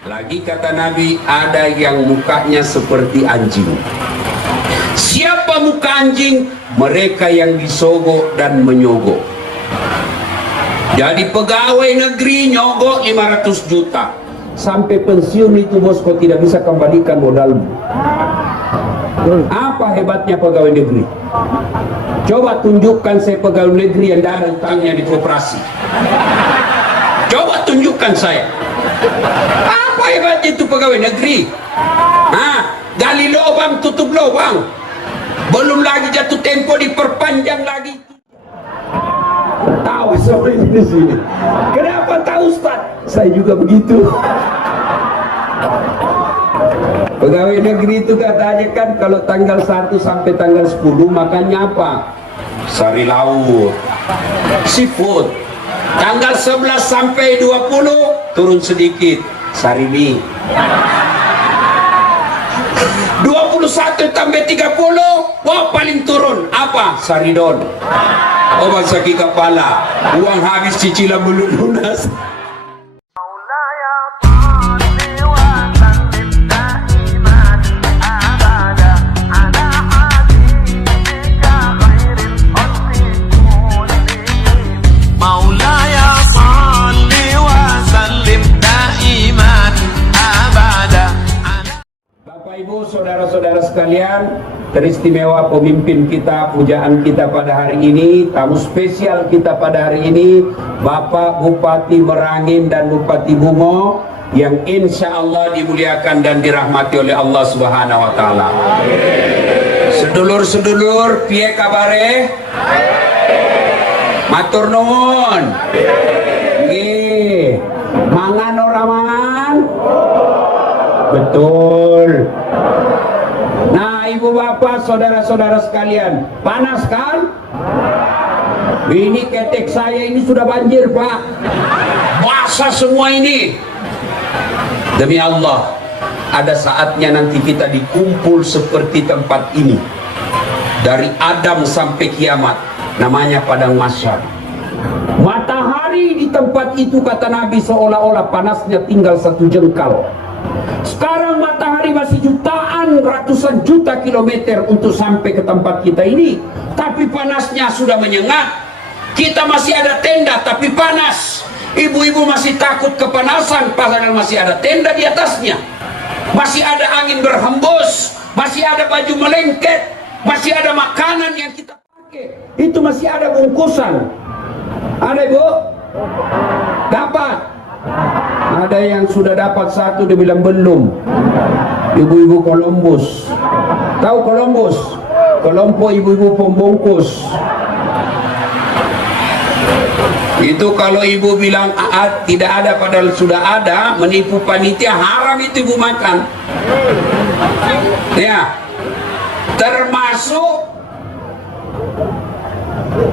Lagi kata Nabi, ada yang mukanya seperti anjing. Siapa muka anjing? Mereka yang disogok dan menyogok. Jadi pegawai negeri nyogok 500 juta. Sampai pensiun itu bos, kau tidak bisa kembalikan modalmu. Apa hebatnya pegawai negeri? Coba tunjukkan saya pegawai negeri yang ada utangnya di koperasi. Coba tunjukkan saya. Apa hebatnya itu pegawai negeri? Gali lubang, tutup lubang. Belum lagi jatuh tempo diperpanjang lagi. Tahu sore ini di sini. Kenapa tahu Ustaz? Saya juga begitu. Pegawai negeri itu katanya kan kalau tanggal 1 sampai tanggal 10 makannya apa? Sari laut, seafood. Tanggal 11 sampai 20 turun sedikit, sari mie. 21 sampai 30, wah paling turun apa? Saridon. Obat sakit kepala, uang habis, cicilan belum lunas. Ibu, saudara-saudara sekalian, teristimewa pemimpin kita, pujaan kita pada hari ini, tamu spesial kita pada hari ini, Bapak Bupati Merangin dan Bupati Bungo, yang insya Allah dimuliakan dan dirahmati oleh Allah Subhanahu Wa Taala. Sedulur-sedulur, piye kabare? Matur nuwun. Nggih, mangan ora mangan? Betul. Nah, ibu bapak, saudara-saudara sekalian, panas kan? Ini ketek saya ini sudah banjir, Pak. Basah semua ini. Demi Allah, ada saatnya nanti kita dikumpul seperti tempat ini. Dari Adam sampai kiamat, namanya padang mahsyar. Matahari di tempat itu kata Nabi seolah-olah panasnya tinggal 1 jengkal. Sekarang matahari masih jutaan, ratusan juta kilometer untuk sampai ke tempat kita ini, tapi panasnya sudah menyengat. Kita masih ada tenda tapi panas. Ibu-ibu masih takut kepanasan padahal masih ada tenda di atasnya. Masih ada angin berhembus, masih ada baju melengket, masih ada makanan yang kita pakai. Itu masih ada bungkusan. Ada ibu? Dapat? Ada yang sudah dapat 1, dia bilang belum. Ibu-ibu Columbus. Tahu Columbus? Kelompok ibu-ibu pembungkus. Itu kalau ibu bilang tidak ada padahal sudah ada, menipu panitia, haram itu ibu makan. Ya. Termasuk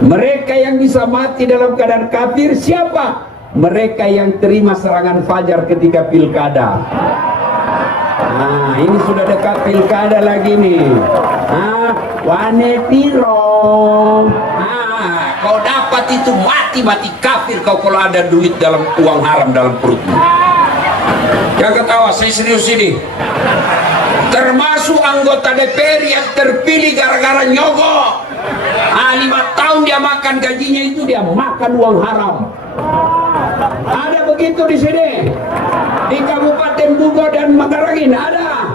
mereka yang bisa mati dalam keadaan kafir siapa? Mereka yang terima serangan fajar ketika pilkada. Nah, ini sudah dekat pilkada lagi nih. Wane piro. Kau dapat itu mati kafir kau kalau ada duit dalam uang haram dalam perutmu. Jangan ketawa, saya serius ini. Termasuk anggota DPR yang terpilih gara-gara nyogok. 5 tahun dia makan gajinya itu dia makan uang haram. Ada begitu di sini, di Kabupaten Bungo dan Merangin ada.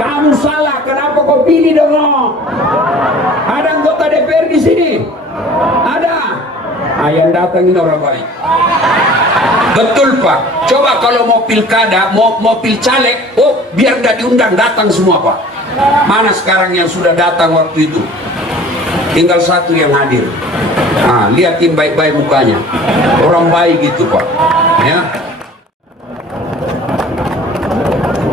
Kamu salah, kenapa kau pilih dong? Ada anggota DPR di sini, ada. Yang datang ini orang baik. Betul Pak. Coba kalau mau pilkada, mau pil caleg, biar nggak diundang, datang semua Pak. Mana sekarang yang sudah datang waktu itu? Tinggal 1 yang hadir. Lihatin baik-baik mukanya. Orang baik gitu Pak. Ya.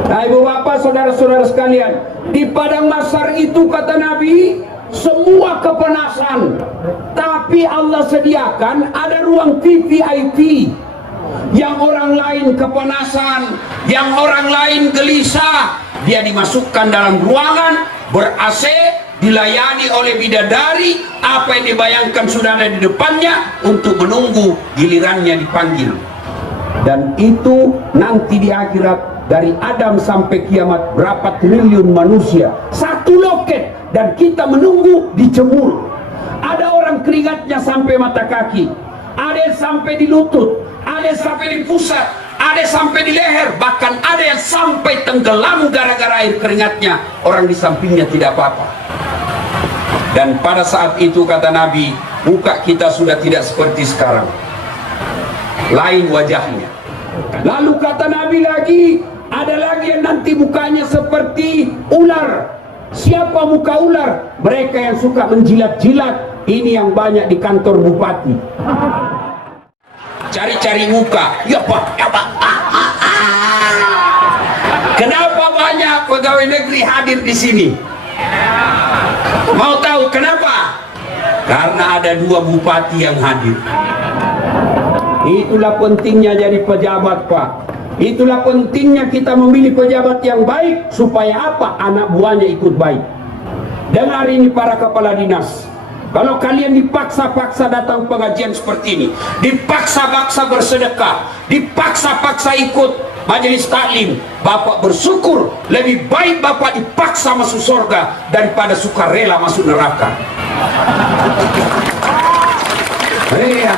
Nah, ibu bapak, saudara-saudara sekalian, di padang mahsyar itu kata Nabi, semua kepanasan, tapi Allah sediakan ada ruang VVIP. Yang orang lain kepanasan, yang orang lain gelisah, dia dimasukkan dalam ruangan ber-AC, dilayani oleh bidadari, apa yang dibayangkan sudah ada di depannya untuk menunggu gilirannya dipanggil. Dan itu nanti di akhirat, dari Adam sampai kiamat berapa triliun manusia, satu loket, dan kita menunggu dijemur. Ada orang keringatnya sampai mata kaki, ada yang sampai di lutut, ada yang sampai di pusat, ada yang sampai di leher, bahkan ada yang sampai tenggelam gara-gara air keringatnya. Orang di sampingnya tidak apa-apa. Dan pada saat itu kata Nabi, muka kita sudah tidak seperti sekarang, lain wajahnya. Lalu kata Nabi lagi, ada lagi yang nanti mukanya seperti ular. Siapa muka ular? Mereka yang suka menjilat-jilat. Ini yang banyak di kantor bupati. Cari-cari muka. Ya Pak, ya Pak. Kenapa banyak pegawai negeri hadir di sini? Mau tahu kenapa? Karena ada 2 bupati yang hadir. Itulah pentingnya jadi pejabat, Pak. Itulah pentingnya kita memilih pejabat yang baik. Supaya apa? Anak buahnya ikut baik. Dengar ini para kepala dinas, kalau kalian dipaksa-paksa datang pengajian seperti ini, dipaksa-paksa bersedekah, dipaksa-paksa ikut majelis taklim, Bapak bersyukur. Lebih baik Bapak dipaksa masuk surga daripada sukarela masuk neraka. Iya.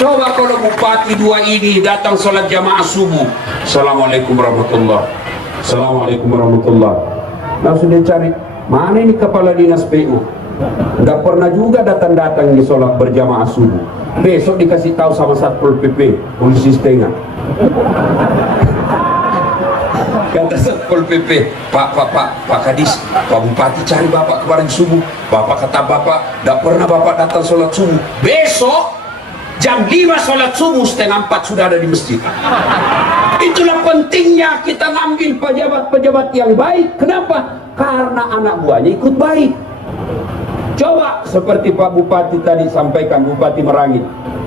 Coba kalau bupati 2 ini datang sholat jamaah subuh, Assalamualaikum warahmatullah, Assalamualaikum warahmatullah. Langsung dia cari, mana ini kepala dinas PU? Nggak pernah juga datang-datang di sholat berjamaah subuh. Besok dikasih tahu sama Satpol PP, polisi setengah. Kata Satpol PP, Pak Kadis, Pak Bupati cari Bapak kemarin subuh. Bapak kata Bapak, nggak pernah Bapak datang sholat subuh. Besok jam 5 sholat subuh, setengah 4 sudah ada di masjid. Itulah pentingnya kita ngambil pejabat-pejabat yang baik. Kenapa? Karena anak buahnya ikut baik. Coba seperti Pak Bupati tadi sampaikan, Bupati Merangit.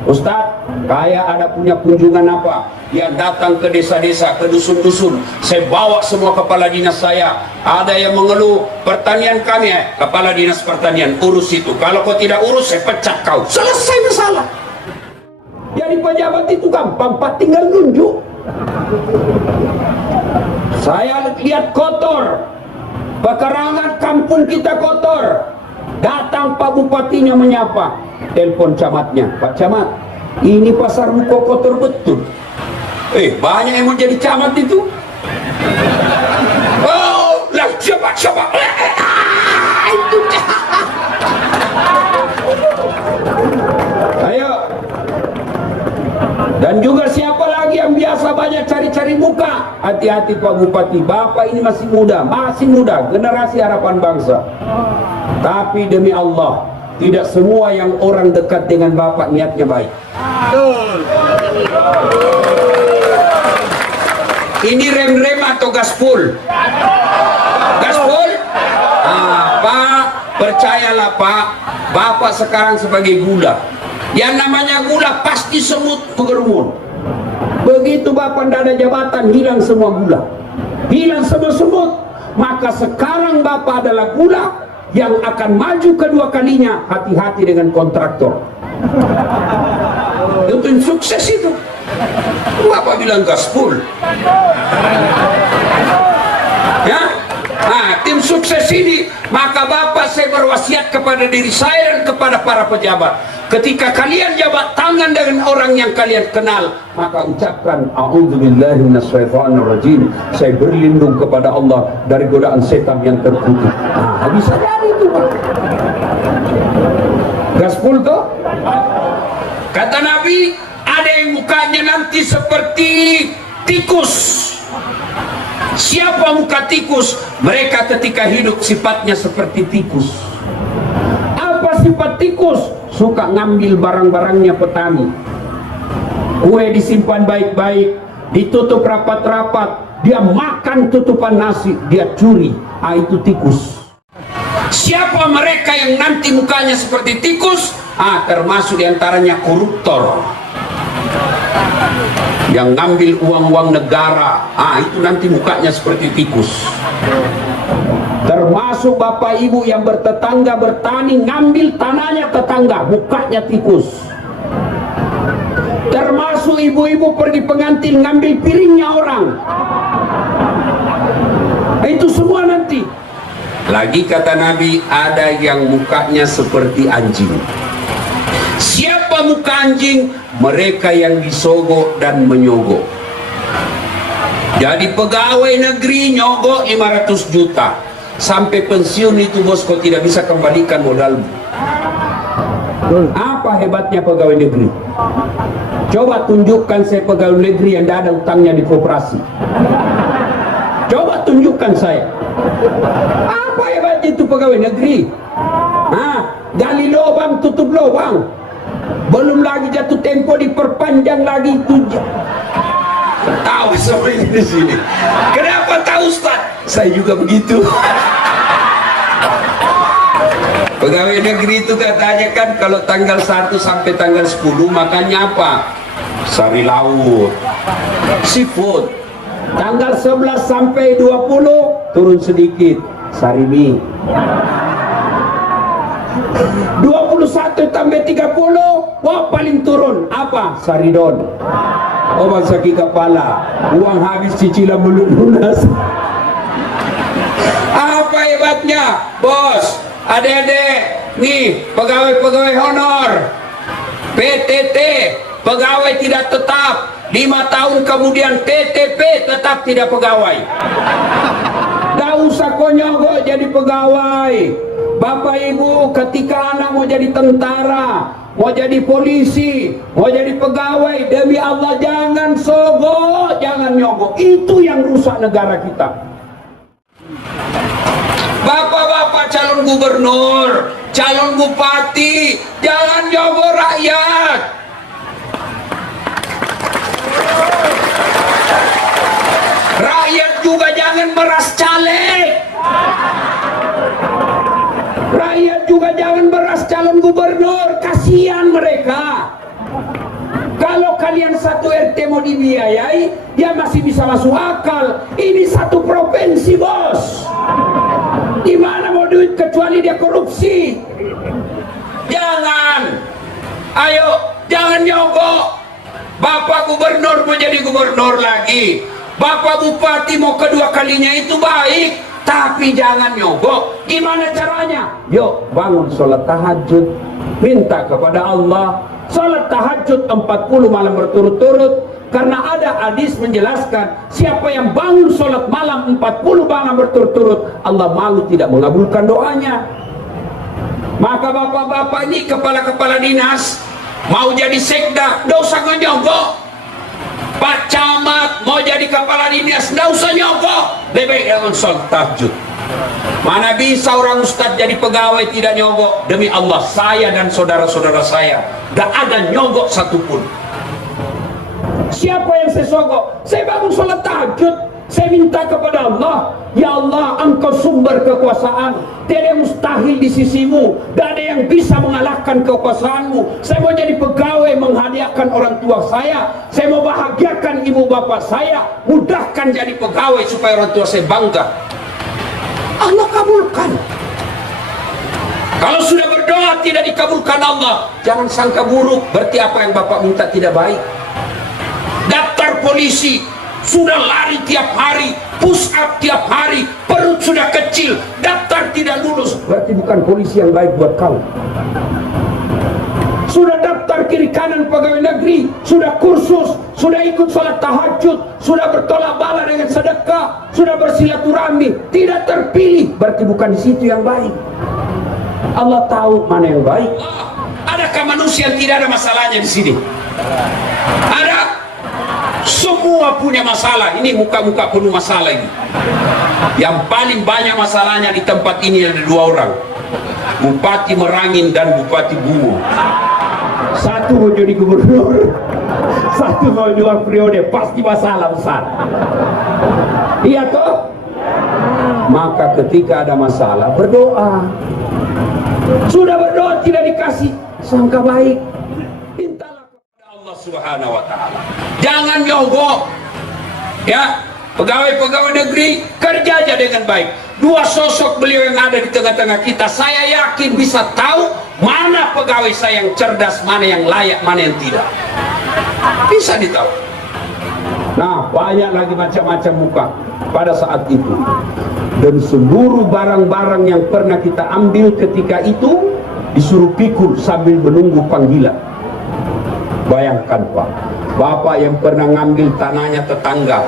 Ustadz, kayak ada punya kunjungan apa, yang datang ke desa-desa, ke dusun-dusun, saya bawa semua kepala dinas saya. Ada yang mengeluh, pertanian kami, kepala dinas pertanian, urus itu. Kalau kau tidak urus, saya pecat kau. Selesai masalah. Jadi pejabat itu gampang, Pak, tinggal nunjuk. Saya lihat kotor, pekarangan kampung kita kotor. Datang Pak Bupatinya menyapa, telepon camatnya, Pak Camat, ini pasarmu kok kotor betul. Banyak yang mau jadi camat itu. Oh, lah coba. Itu. Ayo. Dan juga siapa lagi yang biasa banyak cari-cari muka? Hati-hati Pak Bupati, Bapak ini masih muda, generasi harapan bangsa. Tapi demi Allah, tidak semua yang orang dekat dengan Bapak niatnya baik. Ini rem-rem atau gaspol? Gaspol? Pak, percayalah Pak, Bapak sekarang sebagai gula. Yang namanya gula pasti semut mengerumun. Begitu Bapak tidak ada jabatan, hilang semua gula, hilang semua semut. Maka sekarang Bapak adalah gula yang akan maju kedua kalinya. Hati-hati dengan kontraktor. Itu tim sukses itu. Bapak bilang gaspol. Ya, tim sukses ini. Maka Bapak, saya berwasiat kepada diri saya dan kepada para pejabat, ketika kalian jabat tangan dengan orang yang kalian kenal, maka ucapkan a'udzubillahi minasyaitonirrajim, saya berlindung kepada Allah dari godaan setan yang terkutuk. Bisa jadi itu Pak. Gaspol tuh. Kata Nabi, ada yang mukanya nanti seperti tikus. Siapa muka tikus? Mereka ketika hidup sifatnya seperti tikus. Apa sifat tikus? Suka ngambil barang-barangnya petani. Kue disimpan baik-baik, ditutup rapat-rapat, dia makan tutupan nasi, dia curi. Itu tikus. Siapa mereka yang nanti mukanya seperti tikus? Termasuk diantaranya koruptor, yang ngambil uang-uang negara. Itu nanti mukanya seperti tikus. Termasuk bapak ibu yang bertetangga bertani, ngambil tanahnya tetangga, mukanya tikus. Termasuk termasuk ibu-ibu pergi pengantin ngambil piringnya orang. Itu semua nanti. Lagi kata Nabi, ada yang mukanya seperti anjing. Siapa muka anjing? Mereka yang disogok dan menyogok. Jadi pegawai negeri nyogok 500 juta. Sampai pensiun itu bos, kau tidak bisa kembalikan modalmu. Apa hebatnya pegawai negeri? Coba tunjukkan saya pegawai negeri yang tidak ada utangnya di koperasi. Coba tunjukkan saya. Apa hebatnya itu pegawai negeri? Gali lubang, tutup lubang. Belum lagi jatuh tempo diperpanjang lagi itu. Tahu semua ini di sini. Kenapa tahu Ustaz? Saya juga begitu. Pegawai negeri itu katanya kan kalau tanggal 1 sampai tanggal 10 makannya apa? Sari laut, seafood. Tanggal 11 sampai 20 turun sedikit, sari mie. 21 tambah 30, wah paling turun apa? Saridon. Obat sakit kepala, uang habis, cicilan belum lunas. Apa hebatnya, bos? Adik-adik, nih pegawai-pegawai honor, PTT, pegawai tidak tetap, 5 tahun kemudian TTP tetap tidak pegawai. Gak usah kau nyogok jadi pegawai. Bapak ibu, ketika anak mau jadi tentara, mau jadi polisi, mau jadi pegawai, demi Allah jangan sogok, jangan nyogok. Itu yang rusak negara kita. Bapak-bapak calon gubernur, calon bupati, jangan nyogok rakyat. Rakyat juga jangan meras caleg. Rakyat juga jangan beras calon gubernur, kasihan mereka. Kalau kalian satu RT mau dibiayai, dia masih bisa masuk akal. Ini satu provinsi, bos. Di mana mau duit kecuali dia korupsi? Jangan. Ayo, jangan nyogok. Bapak gubernur mau jadi gubernur lagi. Bapak bupati mau kedua kalinya itu baik. Tapi jangan nyogok. Gimana caranya? Yuk bangun sholat tahajud, minta kepada Allah. Sholat tahajud 40 malam berturut-turut. Karena ada hadis menjelaskan, siapa yang bangun sholat malam 40 malam berturut-turut, Allah malu tidak mengabulkan doanya. Maka bapak-bapak ini kepala-kepala dinas mau jadi sekda, tidak usah nyogok. Pak Camat mau jadi kepala dinas, tidak usah nyogok, lebih baik dengan sholat tahajud. Mana bisa orang ustadz jadi pegawai tidak nyogok? Demi Allah, saya dan saudara-saudara saya tidak ada nyogok satupun. Siapa yang saya sogok? Saya bangun sholat tahajud, saya minta kepada Allah, ya Allah, engkau sumber kekuasaan, tidak mustahil di sisimu, tidak ada yang bisa mengalahkan kekuasaanmu. Saya mau jadi pegawai, menghadiahkan orang tua saya mau bahagiakan ibu bapak saya, mudahkan jadi pegawai supaya orang tua saya bangga. Allah kabulkan. Kalau sudah berdoa tidak dikabulkan Allah, jangan sangka buruk, berarti apa yang bapak minta tidak baik. Daftar polisi sudah lari tiap hari, push up tiap hari, perut sudah kecil, daftar tidak lulus, berarti bukan polisi yang baik buat kau. Sudah daftar kiri kanan pegawai negeri, sudah kursus, sudah ikut sholat tahajud, sudah bertolak bala dengan sedekah, sudah bersilaturahmi, tidak terpilih, berarti bukan di situ yang baik. Allah tahu mana yang baik. Adakah manusia yang tidak ada masalahnya di sini? Ada. Semua punya masalah. Ini muka-muka penuh masalah ini. Yang paling banyak masalahnya di tempat ini ada 2 orang, Bupati Merangin dan Bupati Bungo. Satu mau jadi gubernur, satu mau 2 periode, pasti masalah besar. Iya toh? Maka ketika ada masalah berdoa. Sudah berdoa tidak dikasih, sangka baik, mintalah kepada Allah Subhanahu wa ta'ala. Jangan nyogok. Ya, pegawai-pegawai negeri kerja aja dengan baik. 2 sosok beliau yang ada di tengah-tengah kita, saya yakin bisa tahu mana pegawai saya yang cerdas, mana yang layak, mana yang tidak. Bisa ditahu. Nah, banyak lagi macam-macam muka pada saat itu. Dan seluruh barang-barang yang pernah kita ambil ketika itu disuruh pikul sambil menunggu panggilan. Bayangkan Pak, Bapak yang pernah ngambil tanahnya tetangga,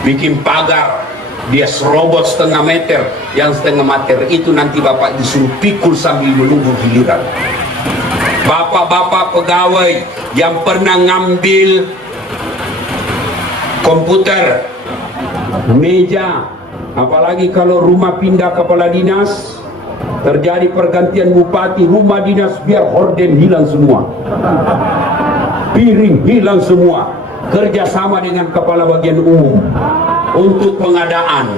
bikin pagar, dia serobot setengah meter, yang setengah meter itu nanti Bapak disuruh pikul sambil menunggu giliran. Bapak-bapak pegawai yang pernah ngambil komputer, meja, apalagi kalau rumah pindah kepala dinas, terjadi pergantian bupati, rumah dinas biar horden hilang semua, piring hilang semua, kerjasama dengan kepala bagian umum untuk pengadaan.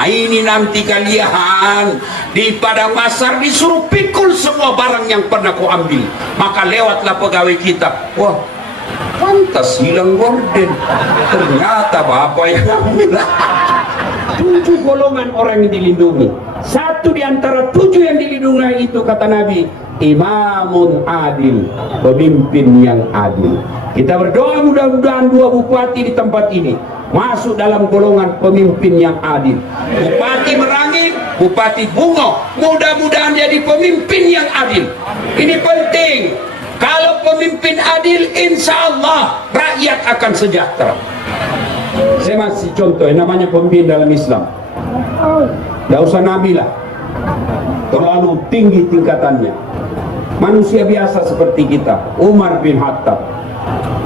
Ini nanti kalian di Padang Masar disuruh pikul semua barang yang pernah kau ambil, maka lewatlah pegawai kita, wah pantas hilang gorden, ternyata Bapak yang ambil. 7 golongan orang yang dilindungi. Satu di antara 7 yang dilindungi itu kata Nabi, imamun adil, pemimpin yang adil. Kita berdoa mudah-mudahan 2 bupati di tempat ini masuk dalam golongan pemimpin yang adil. Bupati Merangin, Bupati Bungo, mudah-mudahan jadi pemimpin yang adil. Ini penting. Kalau pemimpin adil, insya Allah rakyat akan sejahtera. Saya masih contoh yang namanya pemimpin dalam Islam. Tidak usah nabi lah, terlalu tinggi tingkatannya. Manusia biasa seperti kita, Umar bin Khattab.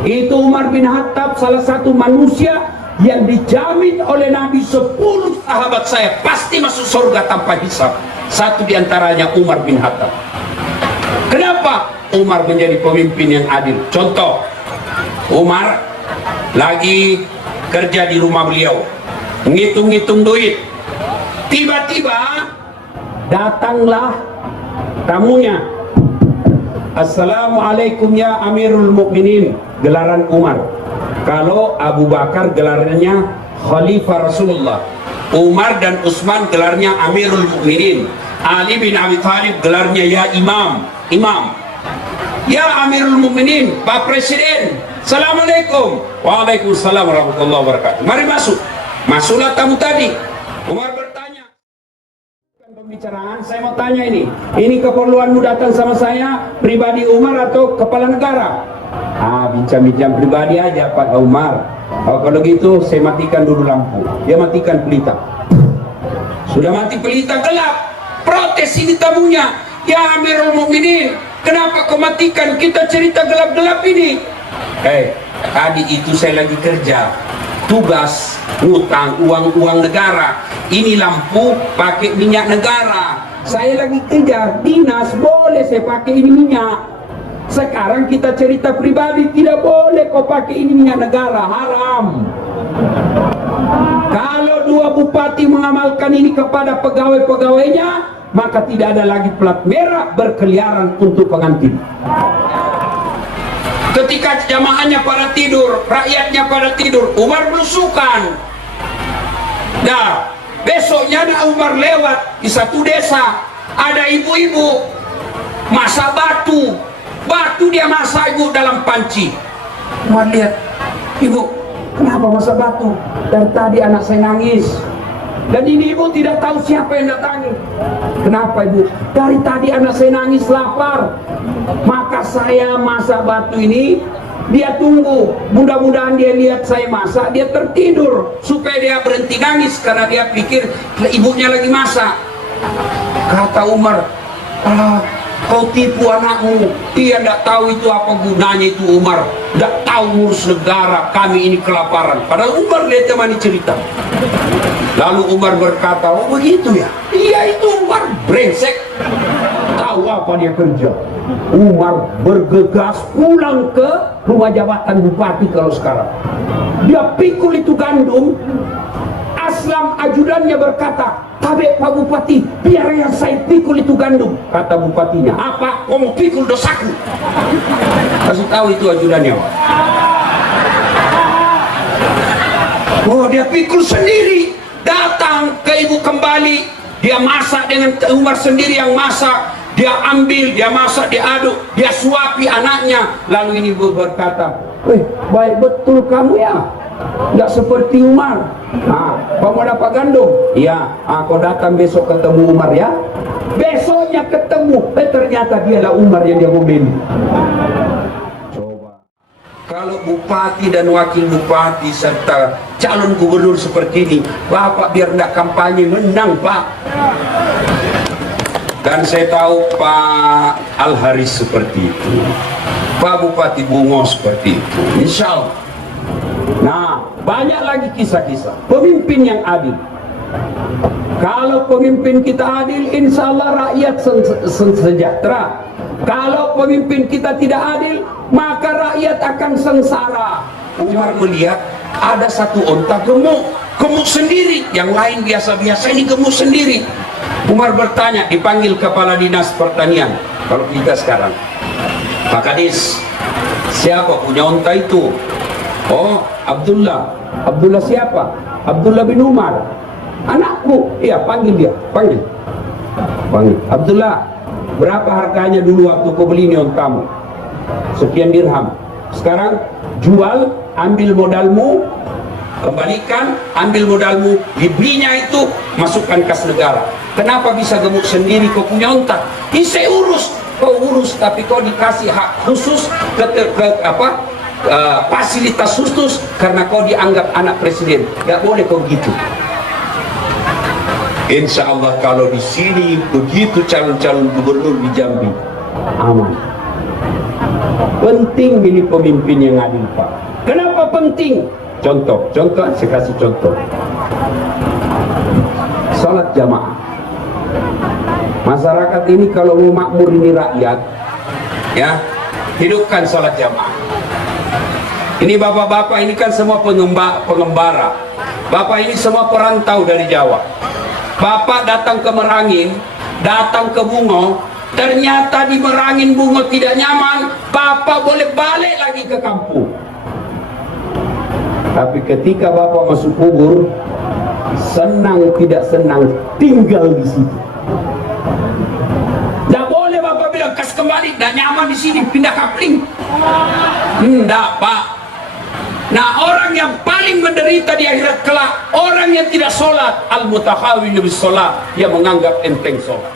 Itu Umar bin Khattab salah satu manusia yang dijamin oleh Nabi 10 sahabat saya pasti masuk surga tanpa hisab. Satu diantaranya Umar bin Khattab. Kenapa Umar menjadi pemimpin yang adil? Contoh, Umar lagi kerja di rumah beliau, ngitung-ngitung duit, tiba-tiba datanglah tamunya. Assalamualaikum ya Amirul Mukminin, gelaran Umar. Kalau Abu Bakar gelarnya Khalifah Rasulullah, Umar dan Utsman gelarnya Amirul Mukminin, Ali bin Abi Thalib gelarnya ya Imam. Ya Amirul Mukminin, Pak Presiden, Assalamualaikum. Waalaikumsalam warahmatullahi wabarakatuh. Mari masuk. Masuklah tamu tadi. Umar bertanya, pembicaraan, saya mau tanya ini keperluanmu datang sama saya pribadi Umar atau kepala negara? Bincang-bincang pribadi aja Pak Umar. Kalau gitu saya matikan dulu lampu. Dia matikan pelita. Sudah mati pelita, gelap. Protes ini tamunya, ya Amirul Mukminin, kenapa kau matikan? Kita cerita gelap-gelap ini. Tadi itu saya lagi kerja, tugas ngutang uang negara. Ini lampu pakai minyak negara. Saya lagi kerja dinas, boleh saya pakai ini minyak. Sekarang kita cerita pribadi, tidak boleh kau pakai ini minyak negara, haram. Kalau 2 bupati mengamalkan ini kepada pegawai-pegawainya, maka tidak ada lagi plat merah berkeliaran untuk pengantin. Ketika jamaahnya pada tidur, rakyatnya pada tidur, Umar belusukan. Nah, besoknya ada Umar lewat di satu desa, ada ibu-ibu masak batu dia masak ibu dalam panci. Umar lihat, ibu kenapa masak batu? Dari tadi anak saya nangis. Dan ini ibu tidak tahu siapa yang datangi. Kenapa ibu? Dari tadi anak saya nangis lapar. Maka saya masak batu ini, dia tunggu. Mudah-mudahan dia lihat saya masak, dia tertidur supaya dia berhenti nangis karena dia pikir ibunya lagi masak. Kata Umar, kau tipu anakmu. Dia tidak tahu itu apa gunanya itu Umar. Tidak tahu ngurus negara, kami ini kelaparan. Padahal Umar dia temani cerita. Lalu Umar berkata, oh begitu ya? Iya itu Umar brengsek. Tahu apa dia kerja? Umar bergegas pulang ke rumah jabatan bupati kalau sekarang. Dia pikul itu gandum. Aslam ajudannya berkata, tabek Pak Bupati, biar yang saya pikul itu gandum. Kata bupatinya, apa? Kau mau pikul dosaku? Kasih tahu itu ajudannya. Oh dia pikul sendiri. Datang ke ibu kembali, dia masak dengan Umar sendiri yang masak. dia ambil, dia masak, dia aduk, dia suapi anaknya. Lalu ini berkata, baik betul kamu ya, nggak seperti Umar. Kau mau dapat gandum? Iya. Kau datang besok ketemu Umar ya. Besoknya ketemu, ternyata dialah Umar yang dia membeli. Coba kalau bupati dan wakil bupati serta calon gubernur seperti ini, Bapak biar nggak kampanye menang, Pak. Dan saya tahu Pak Al-Haris seperti itu, Pak Bupati Bungo seperti itu, insya Allah. Nah, banyak lagi kisah-kisah pemimpin yang adil. Kalau pemimpin kita adil, insya Allah rakyat sejahtera. Kalau pemimpin kita tidak adil, maka rakyat akan sengsara. Umar melihat ada satu onta gemuk sendiri, yang lain biasa-biasa, ini gemuk sendiri. Umar bertanya, dipanggil kepala dinas pertanian. Kalau kita sekarang, Pak Kadis, siapa punya onta itu? Oh, Abdullah. Abdullah siapa? Abdullah bin Umar. Anakku. Iya, panggil dia. Panggil. Abdullah, berapa harganya dulu waktu kau beli ini ontamu? Sekian dirham. Sekarang jual, ambil modalmu, kembalikan, ambil modalmu, dibelinya itu, masukkan kas negara. Kenapa bisa gemuk sendiri kau punya onta? Ini saya urus. Kau urus, tapi kau dikasih hak khusus fasilitas khusus karena kau dianggap anak presiden. Gak boleh kau gitu. Insya Allah kalau di sini begitu calon-calon gubernur di Jambi aman. Penting milih pemimpin yang adil, Pak. Kenapa penting? Contoh, saya kasih contoh. Salat jamaah. Masyarakat ini kalau mau makmur ini rakyat, ya, hidupkan salat jamaah. Ini bapak-bapak ini kan semua pengembara. Bapak ini semua perantau dari Jawa. Bapak datang ke Merangin, datang ke Bungo, ternyata di Merangin Bungo tidak nyaman, Bapak boleh balik lagi ke kampung. Tapi ketika Bapak masuk kubur, senang tidak senang tinggal di situ. Tidak boleh Bapak bilang kas kembali, tidak nyaman di sini, pindah kapling. Tidak, Pak. Nah, orang yang paling menderita di akhirat kelak, orang yang tidak sholat, al-mutakhawwin bis sholat, yang menganggap enteng sholat.